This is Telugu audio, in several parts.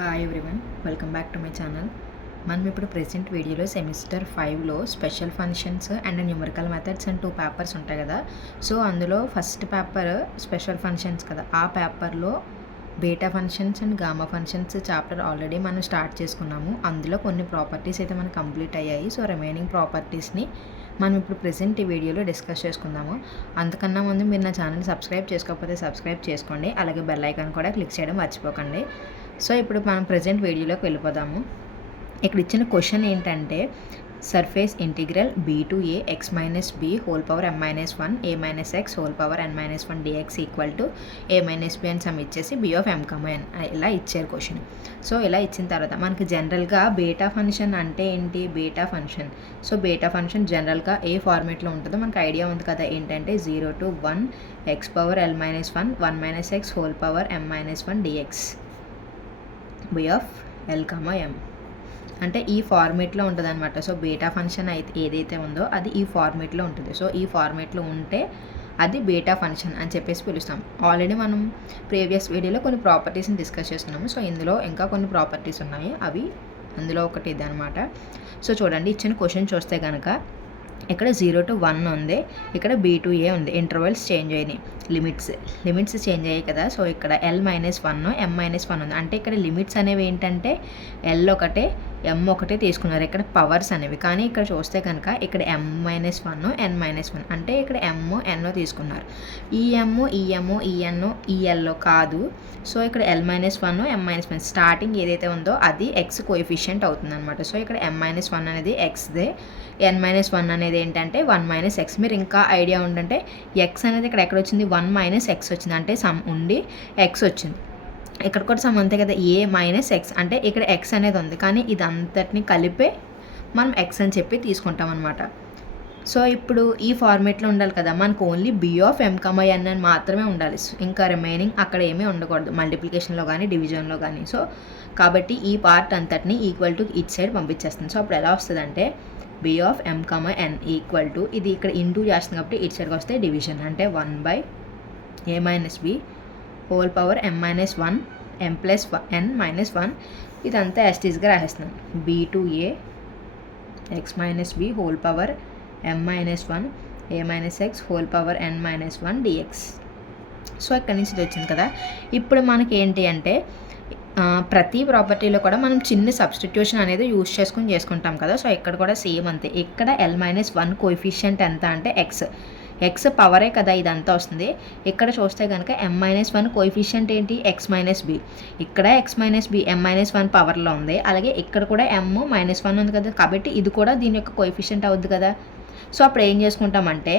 Hi everyone, welcome back to my channel. మనం ఇప్పుడు ప్రెజెంట్ వీడియోలో సెమిస్టర్ 5లో special functions and numerical methods and 2 papers ఉంటాయి కదా. సో అందులో ఫస్ట్ పేపర్ స్పెషల్ ఫంక్షన్స్ కదా. ఆ పేపర్లో beta functions and gamma functions chapter already మనం స్టార్ట్ చేసుకున్నాము. అందులో కొన్ని ప్రాపర్టీస్ అయితే మనకు కంప్లీట్ అయ్యాయి. సో రిమైనింగ్ ప్రాపర్టీస్ని మనం ఇప్పుడు ప్రెజెంట్ ఈ వీడియోలో డిస్కస్ చేసుకుందాము. అంతకన్నా ముందు మీరు నా ఛానల్ సబ్స్క్రైబ్ చేసుకోకపోతే సబ్స్క్రైబ్ చేసుకోండి. అలాగే బెల్ ఐకాన్ కూడా క్లిక్ చేయడం మర్చిపోకండి. సో ఇప్పుడు మనం ప్రజెంట్ వీడియోలోకి వెళ్ళిపోదాము. ఇక్కడ ఇచ్చిన క్వశ్చన్ ఏంటంటే surface integral b to a x minus b whole power m minus 1 a minus x whole power n minus 1 dx equal to a minus b అని సమ్ ఇచ్చేసి b of m comma n ఇలా ఇచ్చారు క్వశ్చన్. సో ఇలా ఇచ్చిన తర్వాత మనకి జనరల్గా బీటా ఫంక్షన్ అంటే ఏంటి? Beta function. So beta function జనరల్గా ఏ ఫార్మేట్లో ఉంటుందో మనకు ఐడియా ఉంది కదా. ఏంటంటే 0 to 1 x power l minus 1 1 minus x whole power m minus 1 dx b of l comma m అంటే ఈ ఫార్మేట్లో ఉంటుంది అనమాట. సో బీటా ఫంక్షన్ అయితే ఏదైతే ఉందో అది ఈ ఫార్మేట్లో ఉంటుంది. సో ఈ ఫార్మేట్లో ఉంటే అది బీటా ఫంక్షన్ అని చెప్పేసి పిలుస్తాం. ఆల్రెడీ మనం ప్రీవియస్ వీడియోలో కొన్ని ప్రాపర్టీస్ని డిస్కస్ చేసుకున్నాము. సో ఇందులో ఇంకా కొన్ని ప్రాపర్టీస్ ఉన్నాయి. అవి అందులో ఒకటి ఇది అనమాట. సో చూడండి, ఇచ్చిన క్వశ్చన్ చూస్తే కనుక ఇక్కడ 0 to 1 ఉంది, ఇక్కడ b to a ఉంది. ఇంటర్వెల్స్ చేంజ్ అయినాయి, లిమిట్స్ చేంజ్ అయ్యాయి కదా. సో ఇక్కడ l మైనస్ 1 m మైనస్ 1 ఉంది. అంటే ఇక్కడ లిమిట్స్ అనేవి ఏంటంటే l ఒకటే m ఒకటే తీసుకున్నారు ఇక్కడ పవర్స్ అనేవి. కానీ ఇక్కడ చూస్తే కనుక ఇక్కడ m మైనస్ 1 n మైనస్ 1 అంటే ఇక్కడ m n తీసుకున్నారు. ఈ m ఈ m ఈ n ఈ l కాదు. సో ఇక్కడ l minus 1 m minus 1 starting ఏదైతే ఉందో అది x కోఎఫిషియంట్ అవుతుంది అనమాట. సో ఇక్కడ m మైనస్ 1 అనేది xదే, n మైనస్ 1 అనేది ఏంటంటే 1 మైనస్ x. మీరు ఇంకా ఐడియా ఉండంటే x అనేది ఇక్కడ ఎక్కడ వచ్చింది? 1 మైనస్ x వచ్చింది. అంటే సమ్ ఉండి x వచ్చింది. ఇక్కడ కూడా సమ్ అంతే కదా, a మైనస్ ఎక్స్. అంటే ఇక్కడ x అనేది ఉంది, కానీ ఇదంతటిని కలిపే మనం x అని చెప్పి తీసుకుంటాం అనమాట. సో ఇప్పుడు ఈ ఫార్మేట్లో ఉండాలి కదా, మనకు only b of m comma n అని మాత్రమే ఉండాలి. ఇంకా రిమైనింగ్ అక్కడ ఏమీ ఉండకూడదు, మల్టిప్లికేషన్లో కానీ డివిజన్లో కానీ. సో కాబట్టి ఈ పార్ట్ అంతటిని ఈక్వల్ టు ఇట్ సైడ్ పంపించేస్తుంది. సో అప్పుడు ఎలా వస్తుంది అంటే b of m comma n equal to, ఇది ఇక్కడ ఇంటూ చేస్తుంది కాబట్టి ఇట్ సైడ్కి వస్తే డివిజన్, అంటే 1/a minus b whole power m minus 1 m plus n minus 1. ఇదంతా యాస్టీస్గా రాసేస్తున్నాను. b to a x minus b whole power m minus 1 a minus x whole power n minus 1 dx. So ఇక్కడి నుంచి ఇది వచ్చింది కదా. ఇప్పుడు మనకి ఏంటి అంటే ప్రతి ప్రాపర్టీలో కూడా మనం చిన్న సబ్స్టిట్యూషన్ అనేది యూజ్ చేసుకుంటాం కదా. సో ఇక్కడ కూడా సేమ్ అంతే. ఇక్కడ l మైనస్ 1 కోఎఫిషియంట్ ఎంత అంటే ఎక్స్ పవరే కదా ఇదంతా వస్తుంది. ఇక్కడ చూస్తే కనుక m మైనస్ 1 కోఎఫిషియంట్ ఏంటి? x minus b. ఇక్కడ x minus b m minus 1 పవర్లో ఉంది. అలాగే ఇక్కడ కూడా m మైనస్ 1 ఉంది కదా, కాబట్టి ఇది కూడా దీని యొక్క కోఎఫిషియంట్ అవుద్ది కదా. సో అప్పుడు ఏం చేసుకుంటామంటే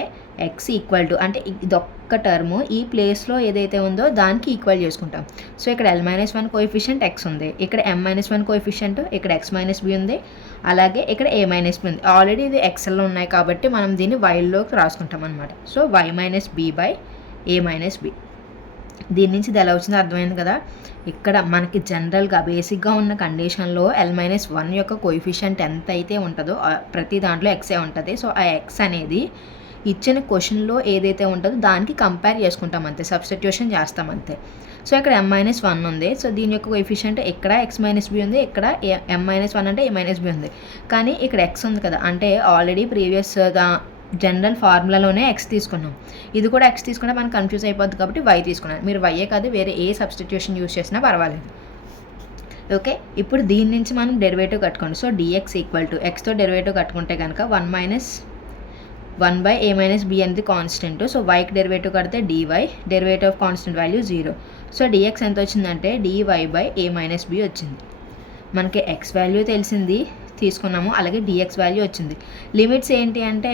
x ఈక్వల్ టు, అంటే ఇదొక్క టర్ము ఈ ప్లేస్లో ఏదైతే ఉందో దానికి ఈక్వల్ చేసుకుంటాం. సో ఇక్కడ l మైనస్ 1 కోఎఫిషియంట్ x ఉంది, ఇక్కడ m మైనస్ 1 కోఎఫిషియంట్, ఇక్కడ x మైనస్ బి ఉంది, అలాగే ఇక్కడ a మైనస్ బి ఉంది. ఆల్రెడీ ఇది xలో ఉన్నాయి కాబట్టి మనం దీన్ని yలోకి రాసుకుంటాం అనమాట. So y minus b by a minus b. దీని నుంచి ఇది ఎలా వచ్చిందో అర్థమైంది కదా. ఇక్కడ మనకి జనరల్గా బేసిక్గా ఉన్న కండిషన్లో l మైనస్ 1 యొక్క కోఎఫిషియంట్ ఎంత అయితే ఉంటుందో ప్రతి దాంట్లో ఎక్సే ఉంటుంది. సో ఆ ఎక్స్ అనేది ఇచ్చిన క్వశ్చన్లో ఏదైతే ఉంటుందో దానికి కంపేర్ చేసుకుంటాం అంతే, సబ్స్టిట్యూషన్ చేస్తాం అంతే. సో ఇక్కడ m మైనస్ 1 ఉంది. సో దీని యొక్క కోఎఫిషియంట్ ఇక్కడ x మైనస్ బి ఉంది, ఇక్కడ m మైనస్ 1 అంటే a మైనస్ బి ఉంది. కానీ ఇక్కడ x ఉంది కదా, అంటే ఆల్రెడీ ప్రీవియస్ జనరల్ ఫార్ములాలోనే x తీసుకున్నాం. ఇది కూడా x తీసుకుంటే మనకు కన్ఫ్యూజ్ అయిపోద్ది కాబట్టి y తీసుకున్నాను. మీరు y కాదు వేరే ఏ సబ్స్టిట్యూషన్ యూజ్ చేసినా పర్వాలేదు. ఓకే, ఇప్పుడు దీని నుంచి మనం డెరివేటివ్ కట్టుకోండి. సో dx ఈక్వల్ టు xతో డెరివేటివ్ కట్టుకుంటే కనుక 1 మైనస్ 1/a మైనస్ b అనేది కాన్స్టెంట్. సో yకి డెరివేటివ్ కడితే dy, derivative of constant value 0. So dx ఎంత వచ్చిందంటే dy/a మైనస్ b వచ్చింది. మనకి x వాల్యూ తెలిసింది తీసుకున్నాము, అలాగే dx వాల్యూ వచ్చింది. లిమిట్స్ ఏంటి అంటే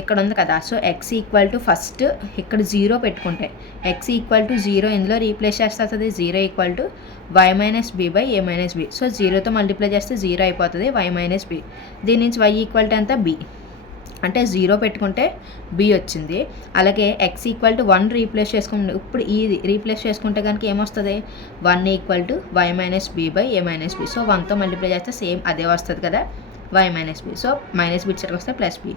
ఇక్కడ ఉంది కదా. So x equal to first ఇక్కడ 0 పెట్టుకుంటే x ఈక్వల్ టు 0 ఇందులో రీప్లేస్ చేస్తుంది. 0 equal to y minus b by a minus b. So 0తో మల్టిప్లై చేస్తే 0 అయిపోతుంది, y మైనస్ బి. దీని నుంచి y ఈక్వల్ టు ఎంత? b. అంటే 0 పెట్టుకుంటే b వచ్చింది. అలాగే x ఈక్వల్ టు 1 రీప్లేస్ చేసుకుంటే, ఇప్పుడు ఈ రీప్లేస్ చేసుకుంటే కనుక ఏమొస్తుంది? 1 equal to y minus b by a minus b. So 1తో మల్టిప్లై చేస్తే సేమ్ అదే వస్తుంది కదా, y minus b. So minus b ఇచ్చరికి వస్తే plus b,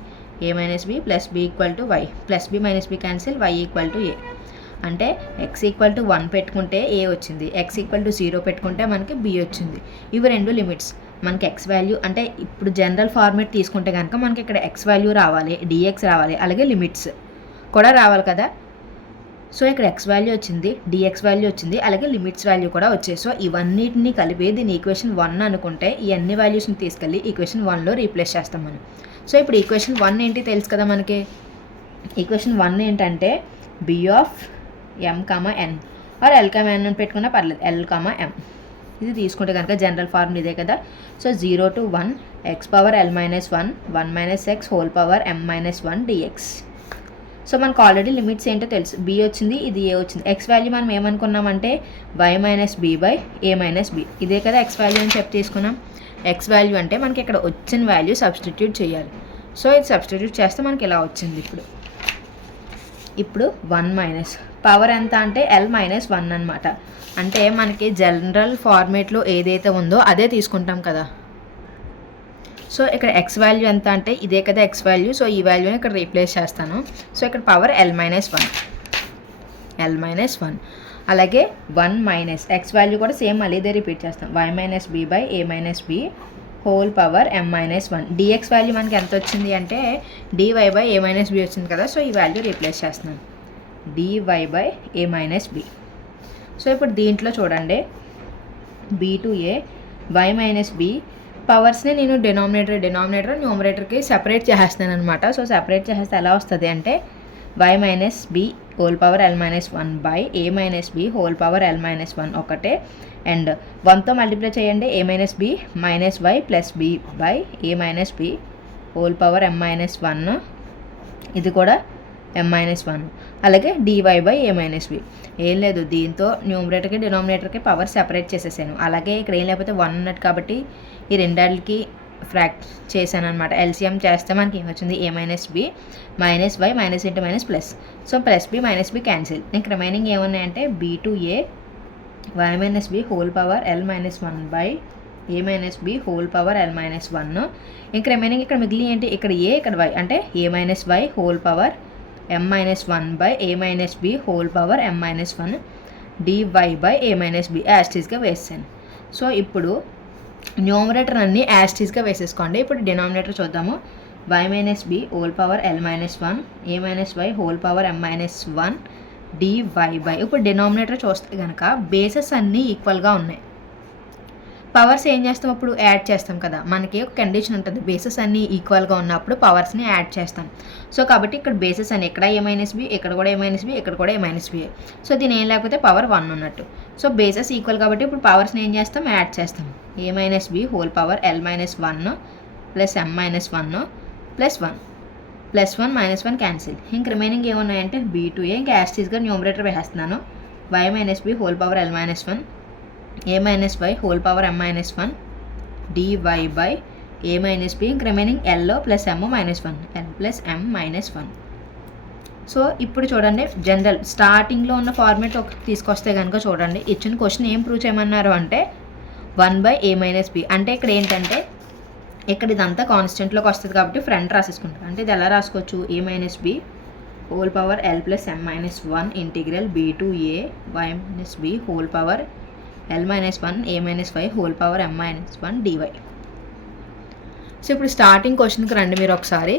a minus b plus b equal to y, plus b minus b cancel, y equal to a. అంటే ఎక్స్ ఈక్వల్ టు 1 పెట్టుకుంటే ఏ వచ్చింది, ఎక్స్ ఈక్వల్ టు 0 పెట్టుకుంటే మనకి బి వచ్చింది. ఇవి రెండు లిమిట్స్. మనకి ఎక్స్ వాల్యూ అంటే ఇప్పుడు జనరల్ ఫార్మేట్ తీసుకుంటే కనుక మనకి ఇక్కడ ఎక్స్ వాల్యూ రావాలి, డిఎక్స్ రావాలి, అలాగే లిమిట్స్ కూడా రావాలి కదా. సో ఇక్కడ ఎక్స్ వాల్యూ వచ్చింది, డిఎక్స్ వాల్యూ వచ్చింది, అలాగే లిమిట్స్ వాల్యూ కూడా వచ్చాయి. సో ఇవన్నిటిని కలిపి దీని ఈక్వేషన్ 1 అనుకుంటే ఈ అన్ని వాల్యూస్ని తీసుకెళ్ళి ఈక్వేషన్ 1లో రీప్లేస్ చేస్తాం మనం. సో ఇప్పుడు ఈక్వేషన్ 1 ఏంటి తెలుసు కదా మనకి. ఈక్వేషన్ 1 ఏంటంటే b of m comma n or l comma n అని పెట్టుకున్నా పర్లేదు, ఎల్ కామా ఎం. ఇది తీసుకుంటే కనుక జనరల్ ఫార్మ్ ఇదే కదా. So 0 to 1 x power l minus 1 1 minus x whole power m minus 1 d x. So మనకు ఆల్రెడీ లిమిట్స్ ఏంటో తెలుసు, బి వచ్చింది, ఇది ఏ వచ్చింది. ఎక్స్ వాల్యూ మనం ఏమనుకున్నామంటే y minus b by a minus b, ఇదే కదా ఎక్స్ వాల్యూ అని చెప్పి తీసుకున్నాం. ఎక్స్ వాల్యూ అంటే మనకి ఇక్కడ వచ్చిన వాల్యూ సబ్స్టిట్యూట్ చేయాలి. సో ఇది సబ్స్టిట్యూట్ చేస్తే మనకి ఇలా వచ్చింది. ఇప్పుడు 1 మైనస్ పవర్ ఎంత అంటే ఎల్ మైనస్ 1 అనమాట. అంటే మనకి జనరల్ ఫార్మేట్లో ఏదైతే ఉందో అదే తీసుకుంటాం కదా. సో ఇక్కడ ఎక్స్ వాల్యూ ఎంత అంటే ఇదే కదా ఎక్స్ వాల్యూ. సో ఈ వాల్యూని ఇక్కడ రీప్లేస్ చేస్తాను. సో ఇక్కడ పవర్ ఎల్ మైనస్ 1 అలాగే 1 మైనస్ ఎక్స్ వాల్యూ కూడా సేమ్ మళ్ళీ ఇదే రిపీట్ చేస్తాం, y minus b by a minus b whole power m minus 1. Dx value మనకి ఎంత వచ్చింది అంటే dy by a minus b వచ్చింది కదా. సో ఈ వాల్యూ రీప్లేస్ చేస్తున్నాం, dy by a minus b. So ఇప్పుడు దీంట్లో చూడండి b to a y minus b పవర్స్ని నేను డినామినేటర్ న్యూమరేటర్కి సెపరేట్ చేసేస్తాను అనమాట. సో సెపరేట్ చేసేస్తే ఎలా వస్తుంది అంటే y minus b whole power l minus 1 by a minus b whole power l minus 1 ఒకటే. అండ్ 1తో మల్టిప్లై చేయండి, a minus b minus y plus b by a minus b whole power m minus 1, ఇది కూడా ఎం మైనస్ 1. అలాగే dy by a minus b. ఏం లేదు, దీంతో న్యూమరేటర్కి డినామినేటర్కి పవర్ సెపరేట్ చేసేసాను. అలాగే ఇక్కడ ఏం లేకపోతే 1 ఉన్నట్టు కాబట్టి ఈ రెండాళ్ళకి ఫ్రాక్ట్ చేశాను అనమాట. ఎల్సిఎం చేస్తే మనకి ఏమొచ్చింది, a minus b minus y minus into minus plus. So plus b minus b cancel. ఇంక రిమైనింగ్ ఏమున్నాయంటే b to a y minus b whole power l minus 1 by a minus b whole power l minus 1. ఇంక రిమైనింగ్ ఇక్కడ మిగిలి ఏంటి, ఇక్కడ ఏ ఇక్కడ వై అంటే a minus y whole power m minus 1 by a minus b whole power m minus 1 DY by a minus b యాస్టీస్గా వేసాను. సో ఇప్పుడు న్యూమరేటర్ అన్ని యాస్టీస్గా వేసేసుకోండి. ఇప్పుడు డినామినేటర్ చూద్దాము, y minus b whole power l minus 1 a minus y whole power m minus 1 DY by. ఇప్పుడు డినామినేటర్ చూస్తే కనుక బేసెస్ అన్నీ ఈక్వల్గా ఉన్నాయి. పవర్స్ ఏం చేస్తాం, అప్పుడు యాడ్ చేస్తాం కదా. మనకి ఒక కండిషన్ ఉంటుంది, బేసెస్ అన్నీ ఈక్వల్గా ఉన్నప్పుడు పవర్స్ని యాడ్ చేస్తాం. సో కాబట్టి ఇక్కడ బేసెస్ అని ఇక్కడ ఏ మైనస్ బి, ఇక్కడ కూడా ఏ మైనస్ బి, ఇక్కడ కూడా ఏ మైనస్ బి. సో దీని ఏం లేకపోతే పవర్ 1 ఉన్నట్టు. సో బేసెస్ ఈక్వల్ కాబట్టి ఇప్పుడు పవర్స్ని ఏం చేస్తాం, యాడ్ చేస్తాం. A minus b whole power l minus 1 plus m minus 1 plus 1 minus 1 cancel. ఇంక రిమైనింగ్ ఏమున్నాయంటే బి టు ఏ ఇంకా యాస్టీస్గా న్యూమరేటర్ వేసేస్తున్నాను. Y minus b whole power l minus 1 a minus y whole power m minus 1 DY by a minus b. ఇంక రిమైనింగ్ ఎల్లో plus m minus 1 l plus m minus 1. So ఇప్పుడు చూడండి జనరల్ స్టార్టింగ్లో ఉన్న ఫార్మేట్ తీసుకొస్తే కనుక చూడండి, ఇచ్చిన క్వశ్చన్ ఏం ప్రూవ్ చేయమన్నారు అంటే 1 బై ఏ మైనస్ బి. అంటే ఇక్కడ ఏంటంటే ఇక్కడ ఇదంతా కాన్స్టెంట్లోకి వస్తుంది కాబట్టి ఫ్రంట్ రాసేసుకుంటాం. అంటే ఇది ఎలా రాసుకోవచ్చు, a minus b whole power l plus m minus 1 integral b to a y minus b whole power l minus 1 a minus y whole power m minus 1 dy. So ఇప్పుడు స్టార్టింగ్ క్వశ్చన్కి రండి మీరు ఒకసారి.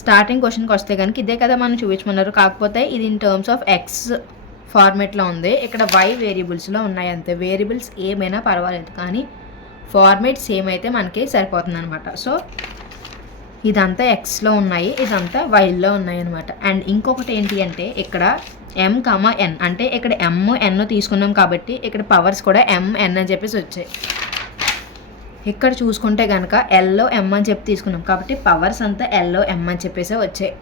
స్టార్టింగ్ క్వశ్చన్కి వస్తే కనుక ఇదే కదా మనం చూపించమన్నారు, కాకపోతే ఇది ఇన్ టర్మ్స్ ఆఫ్ ఎక్స్ ఫార్మేట్లో ఉంది. ఇక్కడ వై వేరియబుల్స్లో ఉన్నాయి అంతే. వేరియబుల్స్ ఏమైనా పర్వాలేదు కానీ ఫార్మేట్ సేమ్ అయితే మనకి సరిపోతుంది అనమాట. సో ఇదంతా ఎక్స్లో ఉన్నాయి, ఇదంతా వైలో ఉన్నాయి అనమాట. అండ్ ఇంకొకటి ఏంటి అంటే ఇక్కడ ఎం కామా ఎన్ అంటే ఇక్కడ ఎమ్ ఎన్ తీసుకున్నాం కాబట్టి ఇక్కడ పవర్స్ కూడా ఎం ఎన్ అని చెప్పేసి వచ్చాయి. ఇక్కడ చూసుకుంటే కనుక ఎల్లో ఎం అని చెప్పి తీసుకున్నాం కాబట్టి పవర్స్ అంతా ఎల్లో ఎం అని చెప్పేసి వచ్చాయి.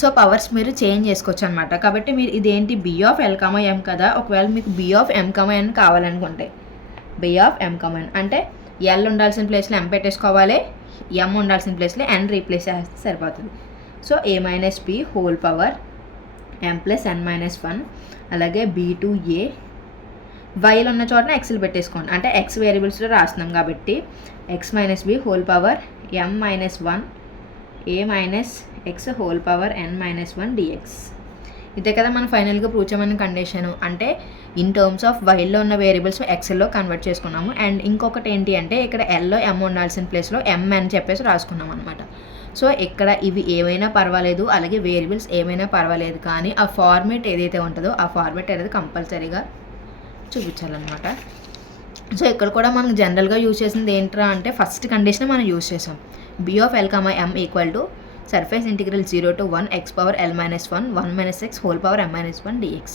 సో పవర్స్ మీరు చేంజ్ చేసుకోవచ్చు అనమాట. కాబట్టి మీరు ఇదేంటి బి ఆఫ్ ఎల్ కామా ఎం కదా, ఒకవేళ మీకు బి ఆఫ్ ఎం కామా ఎన్ కావాలనుకుంటే బి ఆఫ్ ఎం కామా ఎన్ అంటే ఎల్ ఉండాల్సిన ప్లేస్లో ఎం పెట్టేసుకోవాలి, ఎం ఉండాల్సిన ప్లేస్లో ఎన్ రీప్లేస్ చేస్తే సరిపోతుంది. సో ఏ మైనస్ బి హోల్ పవర్ ఎం ప్లస్ ఎన్ మైనస్ 1 అలాగే బి టు ఏ వైలు ఉన్న చోటన ఎక్స్లు పెట్టేసుకోండి. అంటే ఎక్స్ వేరియబుల్స్లో రాస్తున్నాం కాబట్టి x minus b whole power m minus 1 a minus x whole power n minus 1 dx. ఇదే కదా మనం ఫైనల్గా ప్రూవ్ చేయమని కండిషన్. అంటే ఇన్ టర్మ్స్ ఆఫ్ వైల్లో ఉన్న వేరియబుల్స్ ఎక్సెల్లో కన్వర్ట్ చేసుకున్నాము. అండ్ ఇంకొకటి ఏంటి అంటే ఇక్కడ ఎల్లో ఎం ఉండాల్సిన ప్లేస్లో ఎం అని చెప్పేసి రాసుకున్నాం అనమాట. సో ఇక్కడ ఇవి ఏమైనా పర్వాలేదు, అలాగే వేరియబుల్స్ ఏమైనా పర్వాలేదు, కానీ ఆ ఫార్మేట్ ఏదైతే ఉంటుందో ఆ ఫార్మేట్ అనేది కంపల్సరీగా చూపించాలన్నమాట. సో ఇక్కడ కూడా మనం జనరల్గా యూజ్ చేసింది ఏంట్రా అంటే ఫస్ట్ కండిషన్ మనం యూజ్ చేసాం. B of l comma m equal to surface integral 0 to 1 x power l minus 1 1 minus x whole power m minus 1 dx.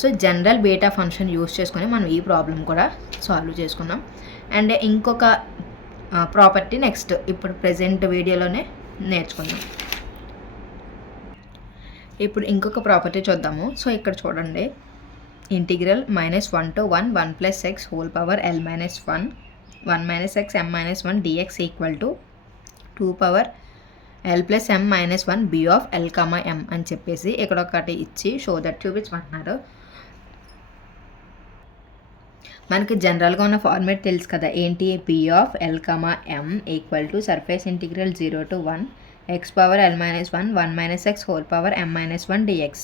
So general beta function use చేసుకొని మనం ఈ ప్రాబ్లం కూడా సాల్వ్ చేసుకున్నాం. అండ్ ఇంకొక ప్రాపర్టీ నెక్స్ట్ ఇప్పుడు ప్రజెంట్ వీడియోలోనే నేర్చుకుందాం. ఇప్పుడు ఇంకొక ప్రాపర్టీ చూద్దాము. సో ఇక్కడ చూడండి, integral -1 to 1 1 plus x whole power l minus 1 1 minus x m minus 1 dx equal to 2 power l plus m minus 1 b of l comma m అని చెప్పేసి ఇక్కడ ఒకటి ఇచ్చి షో దట్ చూపించమంటున్నారు. మనకి జనరల్గా ఉన్న ఫార్మేట్ తెలుసు కదా, ఏంటి? b of l comma m equal to surface integral 0 to 1 x power l minus 1 1 minus x whole power m minus 1 dx.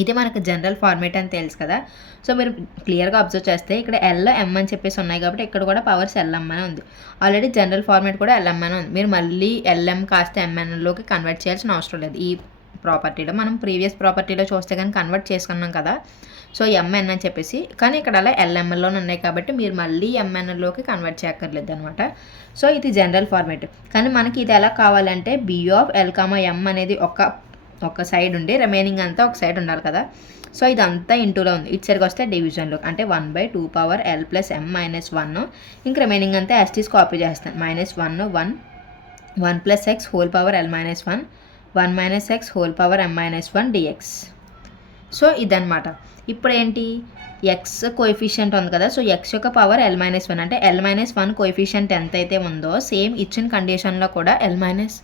ఇది మనకు జనరల్ ఫార్మేట్ అని తెలుసు కదా. సో మీరు క్లియర్గా అబ్జర్వ్ చేస్తే ఇక్కడ ఎల్ ఎం అని చెప్పేసి ఉన్నాయి కాబట్టి ఇక్కడ కూడా పవర్స్ ఎల్ఎం అని ఉంది. ఆల్రెడీ జనరల్ ఫార్మేట్ కూడా ఎల్ఎం అని ఉంది. మీరు మళ్ళీ ఎల్ఎం కాస్త ఎంఎన్లోకి కన్వర్ట్ చేయాల్సిన అవసరం లేదు. ఈ ప్రాపర్టీలో మనం ప్రీవియస్ ప్రాపర్టీలో చూస్తే కానీ కన్వర్ట్ చేసుకున్నాం కదా. సో ఎంఎన్ అని చెప్పేసి, కానీ ఇక్కడ అలా ఎల్ఎంఎల్లో ఉన్నాయి కాబట్టి మీరు మళ్ళీ ఎంఎన్లోకి కన్వర్ట్ చేయక్కర్లేదు అనమాట. సో ఇది జనరల్ ఫార్మేట్. కానీ మనకి ఇది ఎలా కావాలంటే బి ఆఫ్ ఎల్ కామా ఎం అనేది ఒక సైడ్ ఉండి రిమైనింగ్ అంతా ఒక సైడ్ ఉండాలి కదా. సో ఇదంతా ఇంటూలో ఉంది, ఇటు సైడ్కి వస్తే డివిజన్లో అంటే 1/2 power l plus m minus 1 ఇంక రిమైనింగ్ అంతా ఎస్టీస్ కాపీ చేస్తాను. -1 1 1 plus x whole power l minus 1 1 minus x whole power m minus 1 dx. So ఇదనమాట. ఇప్పుడు ఏంటి, ఎక్స్ కోఎఫిషియంట్ ఉంది కదా. సో ఎక్స్ యొక్క పవర్ l minus 1 అంటే l minus 1 కోఎఫిషియంట్ ఎంత అయితే ఉందో సేమ్ ఇచ్చిన కండిషన్లో కూడా l minus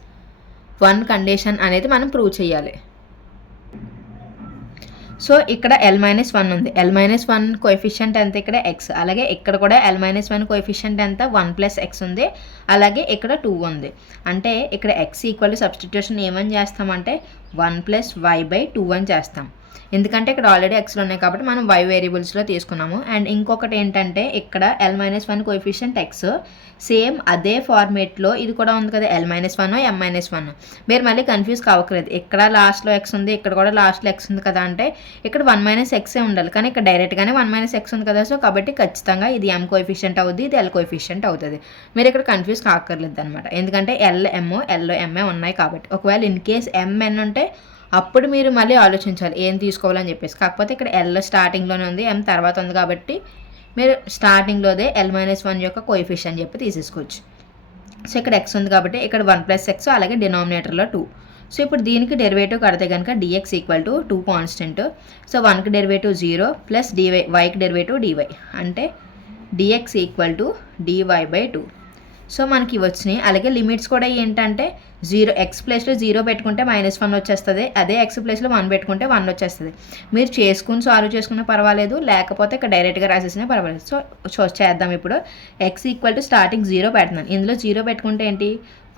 1 కండిషన్ అనేది మనం ప్రూవ్ చేయాలి. సో ఇక్కడ l minus 1 ఉంది. l minus 1 కోఎఫిషియంట్ ఎంత? ఇక్కడ x. అలాగే ఇక్కడ కూడా l minus 1 కోఎఫిషియంట్ ఎంత? 1 plus x ఉంది. అలాగే ఇక్కడ 2 ఉంది. అంటే ఇక్కడ x ఈక్వల్ సబ్స్టిట్యూషన్ ఏమని చేస్తామంటే 1 plus y/2 అని చేస్తాం. ఎందుకంటే ఇక్కడ ఆల్రెడీ ఎక్స్లు ఉన్నాయి కాబట్టి మనం y వేరియబుల్స్లో తీసుకున్నాము. అండ్ ఇంకొకటి ఏంటంటే ఇక్కడ l minus 1 coefficient x same అదే ఫార్మేట్లో ఇది కూడా ఉంది కదా, l minus 1 m minus 1. మీరు మళ్ళీ కన్ఫ్యూజ్ కావట్లేదు, ఇక్కడ లాస్ట్లో x ఉంది, ఇక్కడ కూడా లాస్ట్లో x ఉంది కదా అంటే ఇక్కడ 1 minus x ఉండాలి. కానీ ఇక్కడ డైరెక్ట్గానే 1 minus x ఉంది కదా. సో కాబట్టి ఖచ్చితంగా ఇది m కోఎఫిషియంట్ అవుతుంది, ఇది l కోఎఫిషియంట్ అవుతుంది. మీరు ఇక్కడ కన్ఫ్యూజ్ కాక్కర్లేదు అనమాట, ఎందుకంటే LM LM ఉన్నాయి కాబట్టి. ఒకవేళ ఇన్ కేస్ mn ఉంటే అప్పుడు మీరు మళ్ళీ ఆలోచించాలి ఏం తీసుకోవాలని చెప్పేసి. కాకపోతే ఇక్కడ ఎల్ స్టార్టింగ్లోనే ఉంది, ఎం తర్వాత ఉంది కాబట్టి మీరు స్టార్టింగ్లోదే l minus 1 యొక్క కోఎఫిషియంట్ చెప్పి తీసేసుకోవచ్చు. సో ఇక్కడ x ఉంది కాబట్టి ఇక్కడ 1 plus x, అలాగే డినామినేటర్లో 2. సో ఇప్పుడు దీనికి డెరివేటివ్ కడితే కనుక dx equal to 2 constant. So 1కి డెరివేటివ్ 0 ప్లస్ dy, yకి డెరివేటివ్ dy అంటే dx equal to dy/2. So మనకి వచ్చినాయి. అలాగే లిమిట్స్ కూడా ఏంటంటే 0 x ప్లేస్లో 0 పెట్టుకుంటే -1 వచ్చేస్తుంది, అదే x ప్లేస్లో 1 పెట్టుకుంటే 1 వచ్చేస్తుంది. మీరు చేసుకుని సాల్వ్ చేసుకున్నా పర్వాలేదు, లేకపోతే ఇక్కడ డైరెక్ట్గా రాసేసినా పర్వాలేదు. సో చేద్దాం. ఇప్పుడు x ఈక్వల్ టు స్టార్టింగ్ 0 పెడుతున్నాను, ఇందులో 0 పెట్టుకుంటే ఏంటి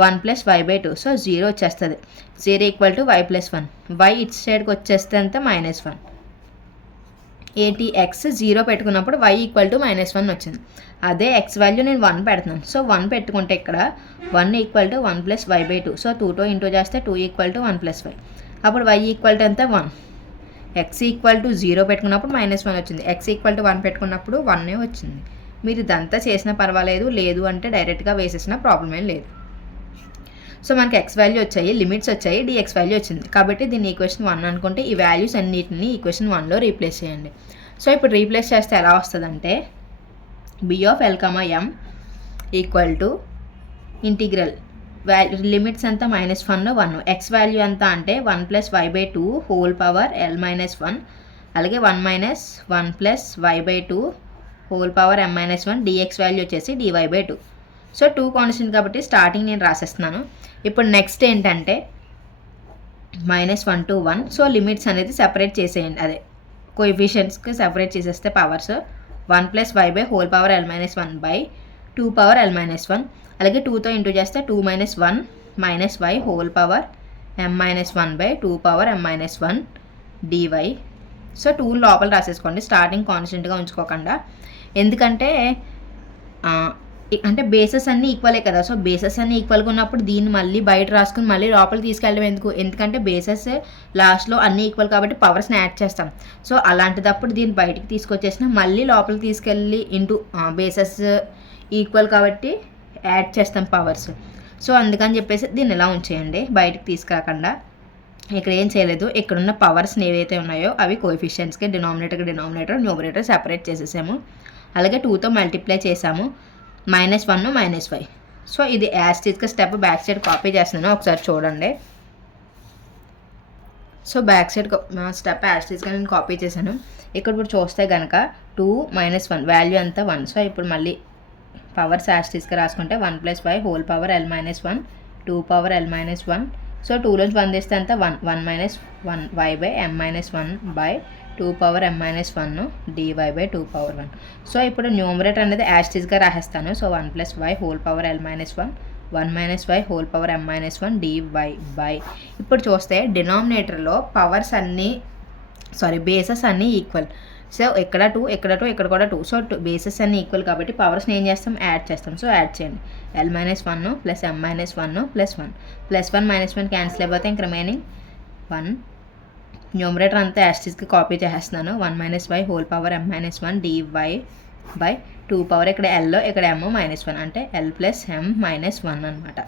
1 plus y/2. సో 0 వచ్చేస్తుంది. 0 equal to y plus 1, y ఇటు సైడ్కి వచ్చేస్తే అంత -1. ఏంటి x 0 పెట్టుకున్నప్పుడు y ఈక్వల్ టు -1 వచ్చింది. అదే x వాల్యూ నేను 1 పెడుతున్నాను. సో 1 పెట్టుకుంటే ఇక్కడ 1 equal to 1 plus y/2. So 2తో ఇంటూ చేస్తే 2 ఈక్వల్ టు 1 plus y. అప్పుడు y ఈక్వల్ టు ఎంత 1. x ఈక్వల్ టు 0 పెట్టుకున్నప్పుడు -1 వచ్చింది, x ఈక్వల్ టు 1 పెట్టుకున్నప్పుడు 1 వచ్చింది. మీరు ఇదంతా చేసినా పర్వాలేదు, లేదు అంటే డైరెక్ట్గా వేసేసిన ప్రాబ్లం ఏం లేదు. సో మనకి x వాల్యూ వచ్చాయి, లిమిట్స్ వచ్చాయి, dx వాల్యూ వచ్చింది. కాబట్టి దీన్ని ఈక్వేషన్ 1 అనుకుంటే ఈ వాల్యూస్ అన్నిటిని ఈక్వేషన్ 1లో రీప్లేస్ చేయండి. సో ఇప్పుడు రీప్లేస్ చేస్తే ఎలా వస్తుందంటే b of l comma m equal to integral limits అంతా -1 1, x వాల్యూ ఎంత అంటే 1 plus y/2 whole power l minus 1, అలాగే 1 minus 1 plus y/2 whole power m minus 1, dx value వచ్చేసి dy/2. సో 2 కాన్స్టెంట్ కాబట్టి స్టార్టింగ్ నేను రాసేస్తున్నాను. ఇప్పుడు నెక్స్ట్ ఏంటంటే -1 to 1. సో లిమిట్స్ అనేది సెపరేట్ చేసేయండి, అదే కోఎఫిషియంట్స్కి సెపరేట్ చేసేస్తే powers 1 plus y by whole power l minus 1 by 2 power l minus 1, అలాగే 2తో ఇంటూ చేస్తే 2 minus 1 minus y whole power m minus 1 by 2 power m minus 1 dy. So 2 లోపల రాసేసుకోండి, స్టార్టింగ్ కాన్స్టెంట్గా ఉంచుకోకుండా. ఎందుకంటే అంటే బేసెస్ అన్నీ ఈక్వలే కదా, సో బేసెస్ అన్నీ ఈక్వల్గా ఉన్నప్పుడు దీన్ని మళ్ళీ బయట రాసుకుని మళ్ళీ లోపలికి తీసుకెళ్ళడం ఎందుకు, ఎందుకంటే బేసెస్ లాస్ట్లో అన్నీ ఈక్వల్ కాబట్టి పవర్స్ని యాడ్ చేస్తాం. సో అలాంటిదప్పుడు దీన్ని బయటికి తీసుకొచ్చేసిన మళ్ళీ లోపలికి తీసుకెళ్ళి ఇంటూ బేసెస్ ఈక్వల్ కాబట్టి యాడ్ చేస్తాం పవర్స్. సో అందుకని చెప్పేసి దీన్ని ఇలా ఉంచేయండి, బయటికి తీసుకురాకుండా. ఇక్కడ ఏం చేయలేదు, ఇక్కడున్న పవర్స్ని ఏవైతే ఉన్నాయో అవి కోఎఫిషియెంట్స్కి డినామినేటర్ న్యూమరేటర్ సెపరేట్ చేసేసాము. అలాగే 2తో మల్టిప్లై చేసాము, -1 -5. సో ఇది యాస్టీస్గా స్టెప్ బ్యాక్ సైడ్ కాపీ చేస్తున్నాను, ఒకసారి చూడండి. సో బ్యాక్ సైడ్ స్టెప్ యాస్టీస్గా నేను కాపీ చేశాను. ఇక్కడ ఇప్పుడు చూస్తే కనుక 2 - 1 వాల్యూ అంతా 1. సో ఇప్పుడు మళ్ళీ పవర్స్ యాస్టీస్గా రాసుకుంటే 1 + 5 whole power l - 1 2 power l - 1. So 2లోంచి 1 తీస్తే అంతా 1 1 - 1 y/m - 1 by 2 power m - 1 dy/2 power 1. So ఇప్పుడు న్యూమరేటర్ అనేది యాస్టీస్గా రాసేస్తాను. So 1 + y whole power l - 1 1 - y whole power m - 1 dy by. ఇప్పుడు చూస్తే డినామినేటర్లో పవర్స్ అన్నీ బేసెస్ అన్నీ ఈక్వల్. సో ఇక్కడ 2 ఇక్కడ 2 ఇక్కడ కూడా 2. సో బేసెస్ అన్నీ ఈక్వల్ కాబట్టి పవర్స్ని ఏం చేస్తాం, యాడ్ చేస్తాం. సో యాడ్ చేయండి, l - 1 + m - 1 + 1 +1 -1 క్యాన్సిల్ అయిపోతే ఇంక రిమైనింగ్ 1. న్యూమరేటర్ అంతా యాస్టీస్కి కాపీ చేసేస్తున్నాను. 1 - y whole power m - 1 dy by 2 power ఇక్కడ l ఇక్కడ m -1 అంటే l + m - 1 అనమాట.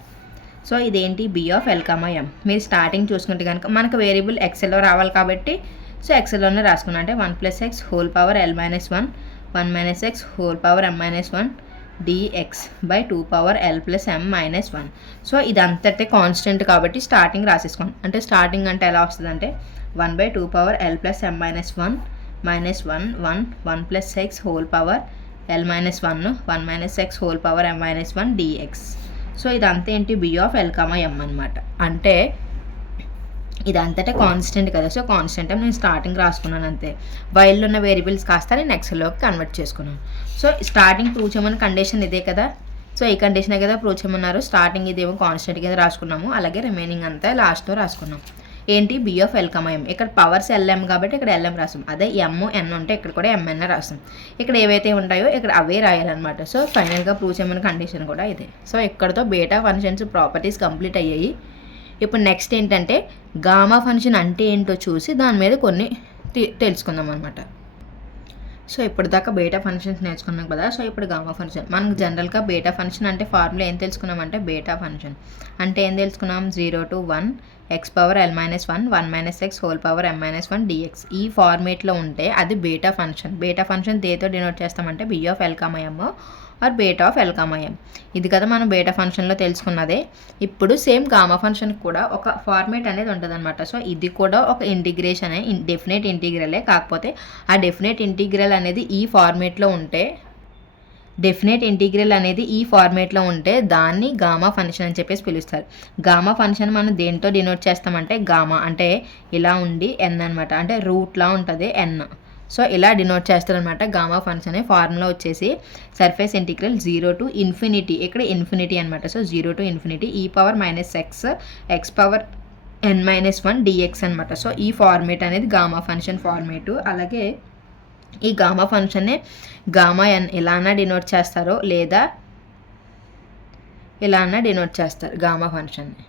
సో ఇదేంటి b(l, m). మీరు స్టార్టింగ్ చూసుకుంటే కనుక మనకు వేరియబుల్ ఎక్సెల్లో రావాలి కాబట్టి సో ఎక్సెల్లోనే రాసుకున్నాను. అంటే 1 + x whole power l - 1 1 - x whole power m - 1 dx by 2 power l + m - 1. So ఇదంతటే కాన్స్టెంట్ కాబట్టి స్టార్టింగ్ రాసేసుకోండి. అంటే స్టార్టింగ్ అంటే ఎలా వస్తుంది అంటే 1/2 power l + m - 1 -1 1 1 + x whole power l - 1 1 - x whole power m - 1 dx. So ఇదంతా ఏంటి b(l, m) అనమాట. అంటే ఇదంతటే కాన్స్టెంట్ కదా, సో కాన్స్టెంట్ నేను స్టార్టింగ్ రాసుకున్నాను అంతే. వైల్లో ఉన్న వేరియబుల్స్ కాస్త నేను ఎక్సెల్లోకి కన్వర్ట్ చేసుకున్నాను. సో స్టార్టింగ్ ప్రూవ్ చేయమని కండిషన్ ఇదే కదా, సో ఈ కండిషనే కదా ప్రూవ్ చేయమన్నారు. స్టార్టింగ్ ఇదేమో కాన్స్టెంట్ కింద రాసుకున్నాము, అలాగే రిమైనింగ్ అంతా లాస్ట్లో రాసుకున్నాం. ఏంటి b(l, m). ఇక్కడ పవర్స్ lm కాబట్టి ఇక్కడ lm రాస్తాం, అదే m n ఉంటే ఇక్కడ కూడా mn రాస్తాం. ఇక్కడ ఏవైతే ఉంటాయో ఇక్కడ అవే రాయాలన్నమాట. సో ఫైనల్గా ప్రూవ్ చేయమని కండిషన్ కూడా ఇదే. సో ఇక్కడతో బీటా ఫంక్షన్స్ ప్రాపర్టీస్ కంప్లీట్ అయ్యాయి. ఇప్పుడు నెక్స్ట్ ఏంటంటే గామా ఫంక్షన్ అంటే ఏంటో చూసి దాని మీద కొన్ని తెలుసుకుందాం అనమాట. సో ఇప్పటిదాకా బీటా ఫంక్షన్స్ నేర్చుకున్నాం కదా, సో ఇప్పుడు గామా ఫంక్షన్. మనకు జనరల్గా బీటా ఫంక్షన్ అంటే ఫార్ములా ఏం తెలుసుకున్నామంటే బీటా ఫంక్షన్ అంటే ఏం తెలుసుకున్నాం, 0 to 1 x power l - 1 1 - x whole power m - 1 dx. ఈ ఫార్మేట్లో ఉంటే అది బీటా ఫంక్షన్. బీటా ఫంక్షన్ దేతో డినోట్ చేస్తామంటే b(l, m) are b(l, m). ఇది కదా మనం బీటా ఫంక్షన్లో తెలుసుకున్నదే. ఇప్పుడు సేమ్ గామా ఫంక్షన్కి కూడా ఒక ఫార్మేట్ అనేది ఉంటుంది అనమాట. సో ఇది కూడా ఒక ఇంటిగ్రేషన్, డెఫినెట్ ఇంటిగ్రలే, కాకపోతే ఆ డెఫినెట్ ఇంటిగ్రల్ అనేది ఈ ఫార్మేట్లో ఉంటే దాన్ని గామా ఫంక్షన్ అని చెప్పేసి పిలుస్తారు. గామా ఫంక్షన్ మనం దేంతో డినోట్ చేస్తామంటే గామా అంటే ఇలా ఉండి n అనమాట, అంటే రూట్లా ఉంటుంది n. సో ఇలా డినోట్ చేస్తారనమాట గామా ఫంక్షన్. ఫార్ములా వచ్చేసి సర్ఫేస్ ఇంటిగ్రల్ 0 to ∞, ఇక్కడ ఇన్ఫినిటీ అనమాట. So 0 to ∞ e power x power n - 1 dx అనమాట. సో ఈ ఫార్మేట్ అనేది గామా ఫంక్షన్ ఫార్మేటు. అలాగే ఈ గామా ఫంక్షన్నే గామా n ఇలా అన్నా డినోట్ చేస్తారో లేదా ఇలా అన్నా డినోట్ చేస్తారు గామా ఫంక్షన్ని.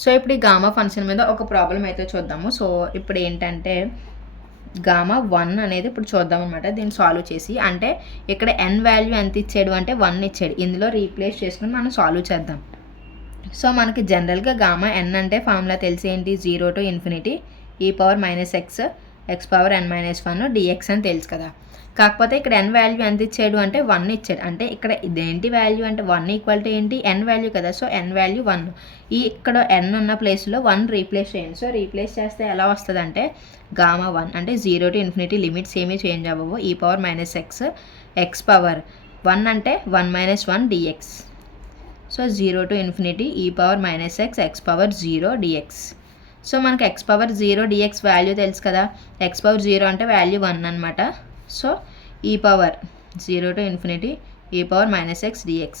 సో ఇప్పుడు ఈ గామా ఫంక్షన్ మీద ఒక ప్రాబ్లం అయితే చూద్దాము. సో ఇప్పుడు ఏంటంటే గామా 1 అనేది ఇప్పుడు చూద్దాం అనమాట, దీన్ని సాల్వ్ చేసి. అంటే ఇక్కడ n వాల్యూ ఎంత ఇచ్చాడు అంటే 1 ఇచ్చాడు, ఇందులో రీప్లేస్ చేసుకుని మనం సాల్వ్ చేద్దాం. సో మనకి జనరల్గా గామా n అంటే ఫార్ములా తెలిసి ఏంటి, 0 to ∞ e power x power n - 1 dx అని తెలుసు కదా. కాకపోతే ఇక్కడ n వాల్యూ ఎంత ఇచ్చాడు అంటే 1 ఇచ్చాడు. అంటే ఇక్కడ ఇదేంటి వాల్యూ అంటే 1 ఈక్వల్ టు ఏంటి, n వాల్యూ కదా. సో n వాల్యూ 1, ఈ ఇక్కడ n ఉన్న ప్లేస్లో 1 రీప్లేస్ చేయండి. సో రీప్లేస్ చేస్తే ఎలా వస్తుంది అంటే గామా 1 అంటే 0 to ∞, లిమిట్స్ ఏమీ చేంజ్ అవ్వవు, e పవర్ x పవర్ 1 అంటే 1 - 1 dx. So 0 to ∞ e power x power 0 dx. So మనకి x పవర్ 0 dx వాల్యూ తెలుసు కదా, x పవర్ 0 అంటే వాల్యూ 1 అనమాట. So e power 0 to ∞ e power x dx.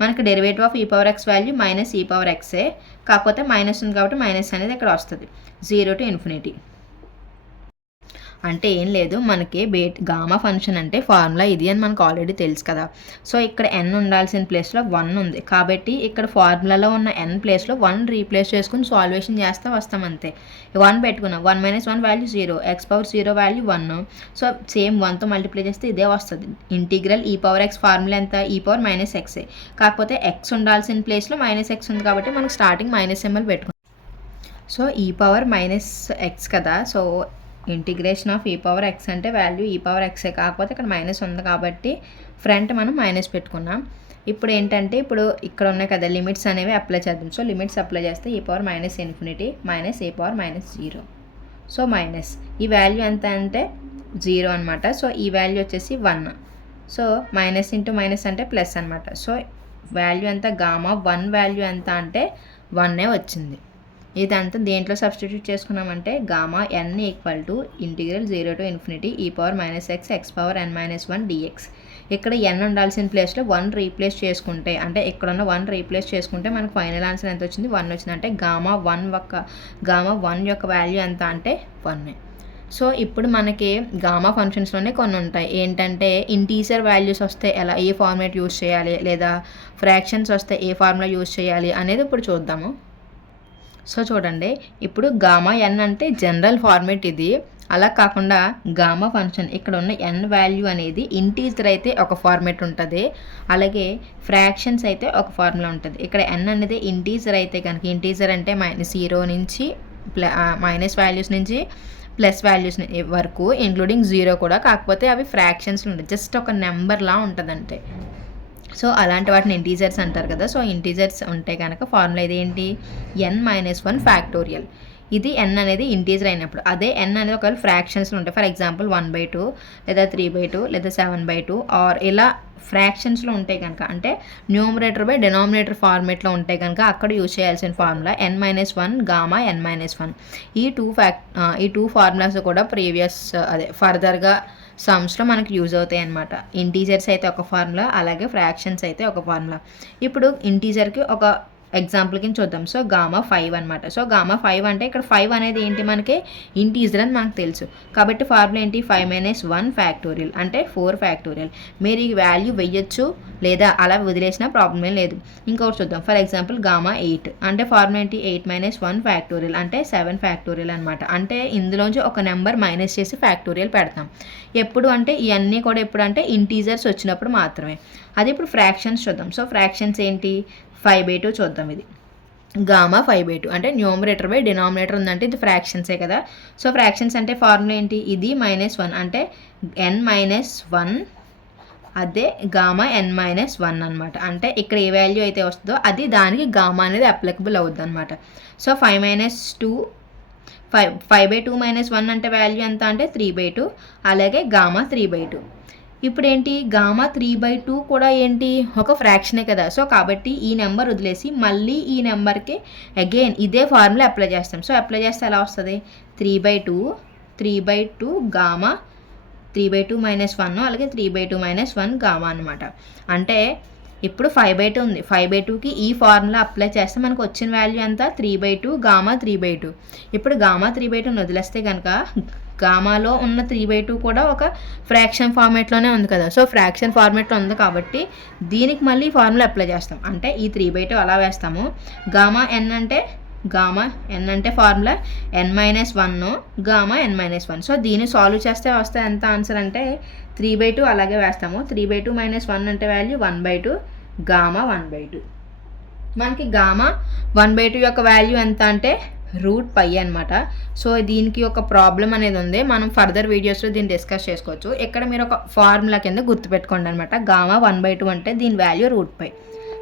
మనకి derivative of e power x value - e power xే, కాకపోతే మైనస్ ఉంది కాబట్టి మైనస్ అనేది ఇక్కడ వస్తుంది. 0 to ∞ అంటే ఏం లేదు, మనకి గామా ఫంక్షన్ అంటే ఫార్ములా ఇది అని మనకు ఆల్రెడీ తెలుసు కదా. సో ఇక్కడ n ఉండాల్సిన ప్లేస్లో 1 ఉంది కాబట్టి ఇక్కడ ఫార్ములాలో ఉన్న n ప్లేస్లో 1 రీప్లేస్ చేసుకుని సాల్వేషన్ చేస్తూ వస్తాం అంతే. 1 పెట్టుకున్నాం, 1 - 1 value 0, x⁴ value 1. So same 1తో మల్టిప్లై చేస్తే ఇదే వస్తుంది. ఇంటిగ్రల్ e⁻x ఫార్ములా ఎంత, e⁻−x. కాకపోతే x ఉండాల్సిన ప్లేస్లో -x ఉంది కాబట్టి మనకు స్టార్టింగ్ మైనస్ సింబల్ పెట్టుకున్నాం. సో e⁻−x కదా, సో ఇంటిగ్రేషన్ ఆఫ్ e⁻x అంటే వాల్యూ e⁻x, కాకపోతే ఇక్కడ మైనస్ ఉంది కాబట్టి ఫ్రంట్ మనం మైనస్ పెట్టుకున్నాం. ఇప్పుడు ఏంటంటే ఇప్పుడు ఇక్కడ ఉన్నాయి కదా లిమిట్స్ అనేవి అప్లై చేద్దాం. సో లిమిట్స్ అప్లై చేస్తే e⁻∞ -e⁻0. సో మైనస్ ఈ వాల్యూ ఎంత అంటే 0 అనమాట. సో ఈ వాల్యూ వచ్చేసి 1. సో మైనస్ ఇంటూ మైనస్ అంటే ప్లస్ అనమాట. సో వాల్యూ ఎంత, గామా 1 వాల్యూ ఎంత అంటే 1 వచ్చింది. ఇదంతా దేంట్లో సబ్స్టిట్యూట్ చేసుకున్నామంటే gamma n = integral 0 to ∞ e⁻−x x⁻n - 1 dx. ఇక్కడ n ఉండాల్సిన ప్లేస్లో 1 రీప్లేస్ చేసుకుంటే, అంటే ఇక్కడ ఉన్న 1 రీప్లేస్ చేసుకుంటే మనకు ఫైనల్ ఆన్సర్ ఎంత వచ్చింది, 1 వచ్చింది. అంటే గామా 1 యొక్క వాల్యూ ఎంత అంటే 1. సో ఇప్పుడు మనకి గామా ఫంక్షన్స్లోనే కొన్ని ఉంటాయి. ఏంటంటే ఇంటీజర్ వాల్యూస్ వస్తే ఎలా, ఏ ఫార్మేట్ యూజ్ చేయాలి, లేదా ఫ్రాక్షన్స్ వస్తే ఏ ఫార్ములా యూజ్ చేయాలి అనేది ఇప్పుడు చూద్దాము. సో చూడండి, ఇప్పుడు గామా n అంటే జనరల్ ఫార్మేట్ ఇది. అలా కాకుండా గామా ఫంక్షన్ ఇక్కడ ఉన్న n వాల్యూ అనేది ఇంటీజర్ అయితే ఒక ఫార్మేట్ ఉంటుంది, అలాగే ఫ్రాక్షన్స్ అయితే ఒక ఫార్ములా ఉంటుంది. ఇక్కడ n అనేది ఇంటీజర్ అయితే కనుక, ఇంటీజర్ అంటే -0 నుంచి మైనస్ వాల్యూస్ నుంచి ప్లస్ వాల్యూస్ వరకు ఇంక్లూడింగ్ 0 కూడా, కాకపోతే అవి ఫ్రాక్షన్స్లో ఉంటాయి, జస్ట్ ఒక నెంబర్లా ఉంటుందంటే. సో అలాంటి వాటిని ఇంటీజర్స్ అంటారు కదా. సో ఇంటీజర్స్ ఉంటే కనుక ఫార్ములా ఇదేంటి, n-1 ఫ్యాక్టోరియల్. ఇది n అనేది ఇంటీజర్ అయినప్పుడు. అదే n అనేది ఒకవేళ ఫ్రాక్షన్స్లో ఉంటాయి, ఫర్ ఎగ్జాంపుల్ 1/2 లేదా 3/2 లేదా 7/2 ఆర్ ఇలా ఫ్రాక్షన్స్లో ఉంటాయి కనుక, అంటే న్యూమరేటర్ బై డినామినేటర్ ఫార్మేట్లో ఉంటాయి కనుక అక్కడ యూజ్ చేయాల్సిన ఫార్ములా n-1 గామా n-1. ఈ టూ ఫార్ములాస్ కూడా ప్రీవియస్ ఫర్దర్గా సమ్స్లో మనకు యూజ్ అవుతాయి అన్నమాట. ఇంటీజర్స్ అయితే ఒక ఫార్ములా, అలాగే ఫ్రాక్షన్స్ అయితే ఒక ఫార్ములా. ఇప్పుడు ఇంటీజర్కి ఒక ఎగ్జాంపుల్ కింద చూద్దాం. సో గామా 5 అనమాట. సో గామా 5 అంటే ఇక్కడ 5 అనేది ఏంటి, మనకి ఇంటీజర్ అని మనకు తెలుసు కాబట్టి ఫార్ములా ఏంటి, 5 - 1 ఫ్యాక్టోరియల్ అంటే 4 ఫ్యాక్టోరియల్. మీరు ఈ వాల్యూ వేయచ్చు లేదా అలా వదిలేసినా ప్రాబ్లం ఏం లేదు. ఇంకొకటి చూద్దాం, ఫర్ ఎగ్జాంపుల్ గామా 8 అంటే ఫార్ములా ఏంటి, 8 - 1 ఫ్యాక్టోరియల్ అంటే 7 ఫ్యాక్టోరియల్ అనమాట. అంటే ఇందులోంచి ఒక నెంబర్ మైనస్ చేసి ఫ్యాక్టోరియల్ పెడతాం. ఎప్పుడు అంటే ఇవన్నీ కూడా ఎప్పుడు అంటే ఇంటీజర్స్ వచ్చినప్పుడు మాత్రమే. అది ఇప్పుడు ఫ్రాక్షన్స్ చూద్దాం. సో ఫ్రాక్షన్స్ ఏంటి, 5/2 చూద్దాం. ఇది గామా 5/2 అంటే న్యూమరేటర్ బై డినామినేటర్ ఉందంటే ఇది ఫ్రాక్షన్సే కదా. సో ఫ్రాక్షన్స్ అంటే ఫార్ములా ఏంటి, ఇది -1 అంటే n-1, అదే గామా n-1 అనమాట. అంటే ఇక్కడ ఏ వాల్యూ అయితే వస్తుందో అది దానికి గామా అనేది అప్లికబుల్ అవుద్ది అనమాట. సో 5-2 5/2 - 1 అంటే వాల్యూ ఎంత అంటే 3/2, అలాగే గామా 3/2. ఇప్పుడు ఏంటి, గామా 3/2 కూడా ఏంటి ఒక ఫ్రాక్షనే కదా. సో కాబట్టి ఈ నెంబర్ వదిలేసి మళ్ళీ ఈ నెంబర్కి అగైన్ ఇదే ఫార్ములా అప్లై చేస్తాం. సో అప్లై చేస్తే ఎలా వస్తుంది, 3/2 గామా 3/2 - 1, అలాగే 3/2 - 1 గామా అనమాట. అంటే ఇప్పుడు 5/2 ఉంది, 5/2కి ఈ ఫార్ములా అప్లై చేస్తే మనకు వచ్చిన వాల్యూ ఎంత, 3/2 గామా 3/2. ఇప్పుడు గామా 3/2 వదిలేస్తే కనుక గామాలో ఉన్న 3/2 కూడా ఒక ఫ్రాక్షన్ ఫార్మేట్లోనే ఉంది కదా. సో ఫ్రాక్షన్ ఫార్మేట్లో ఉంది కాబట్టి దీనికి మళ్ళీ ఫార్ములా అప్లై చేస్తాం. అంటే ఈ 3/2 అలా వేస్తాము. గామా n అంటే formula n-1 gamma n-1. So దీన్ని సాల్వ్ చేస్తే వస్తే ఎంత ఆన్సర్ అంటే 3/2 అలాగే వేస్తాము. 3/2 - 1 అంటే వాల్యూ 1/2 గామా 1/2. మనకి గామా 1/2 యొక్క వాల్యూ ఎంత అంటే √π అనమాట. సో దీనికి ఒక ప్రాబ్లం అనేది ఉంది, మనం ఫర్దర్ వీడియోస్లో దీన్ని డిస్కస్ చేసుకోవచ్చు. ఇక్కడ మీరు ఒక ఫార్ములా కింద గుర్తుపెట్టుకోండి అనమాట. గామా 1/2 అంటే దీని వాల్యూ √π.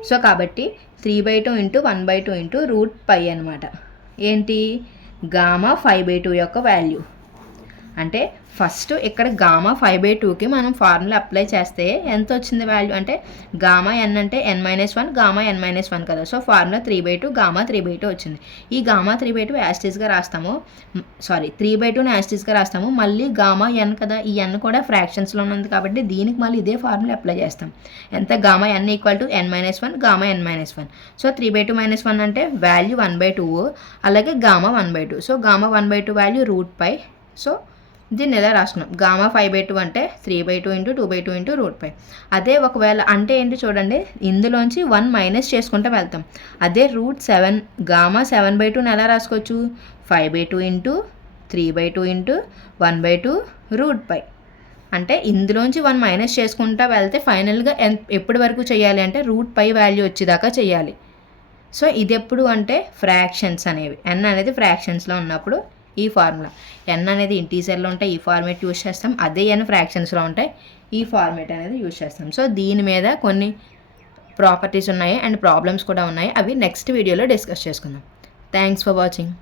సో కాబట్టి 3/2 × 1/2 × √π అనమాట. ఏంటి, గామా 5/2 యొక్క వాల్యూ. అంటే ఫస్ట్ ఇక్కడ గామా 5/2కి మనం ఫార్ములా అప్లై చేస్తే ఎంత వచ్చింది వాల్యూ అంటే గామా n అంటే n-1 గామా n-1 కదా. సో ఫార్ములా 3/2 గామా 3/2 వచ్చింది. ఈ గామా 3/2 యాస్టీస్గా రాస్తాము, 3/2ని యాస్టీస్గా రాస్తాము. మళ్ళీ గామా n కదా, ఈ n కూడా ఫ్రాక్షన్స్లో ఉంది కాబట్టి దీనికి మళ్ళీ ఇదే ఫార్ములా అప్లై చేస్తాం. ఎంత, gamma n = n-1 gamma n-1. So 3/2 - 1 అంటే వాల్యూ 1/2, అలాగే gamma 1/2. So gamma 1/2 value √π. So దీన్ని ఎలా రాసుకున్నాం, గామా 5/2 అంటే 3/2 ఇంటూ 2/2 ఇంటూ √5. అదే ఒకవేళ అంటే ఏంటి చూడండి, ఇందులోంచి 1 మైనస్ చేసుకుంటూ వెళ్తాం. అదే √7 గామా 7/2ని ఎలా రాసుకోవచ్చు, 5/2 ఇంటూ 3/2 ఇంటూ 1/2 √5. అంటే ఇందులోంచి 1 మైనస్ చేసుకుంటూ వెళ్తే ఫైనల్గా ఎప్పటి వరకు చేయాలి అంటే √5 వాల్యూ వచ్చేదాకా చేయాలి. సో ఇది ఎప్పుడు అంటే ఫ్రాక్షన్స్ అనేవి, n అనేది ఫ్రాక్షన్స్లో ఉన్నప్పుడు ఈ ఫార్ములా. n అనేది ఇంటీజర్లో ఉంటే ఈ ఫార్మేట్ యూస్ చేస్తాం, అదే n ఫ్రాక్షన్స్లో ఉంటే ఈ ఫార్మేట్ అనేది యూస్ చేస్తాం. సో దీని మీద కొన్ని ప్రాపర్టీస్ ఉన్నాయి అండ్ ప్రాబ్లమ్స్ కూడా ఉన్నాయి, అవి నెక్స్ట్ వీడియోలో డిస్కస్ చేసుకుందాం. Thanks for watching.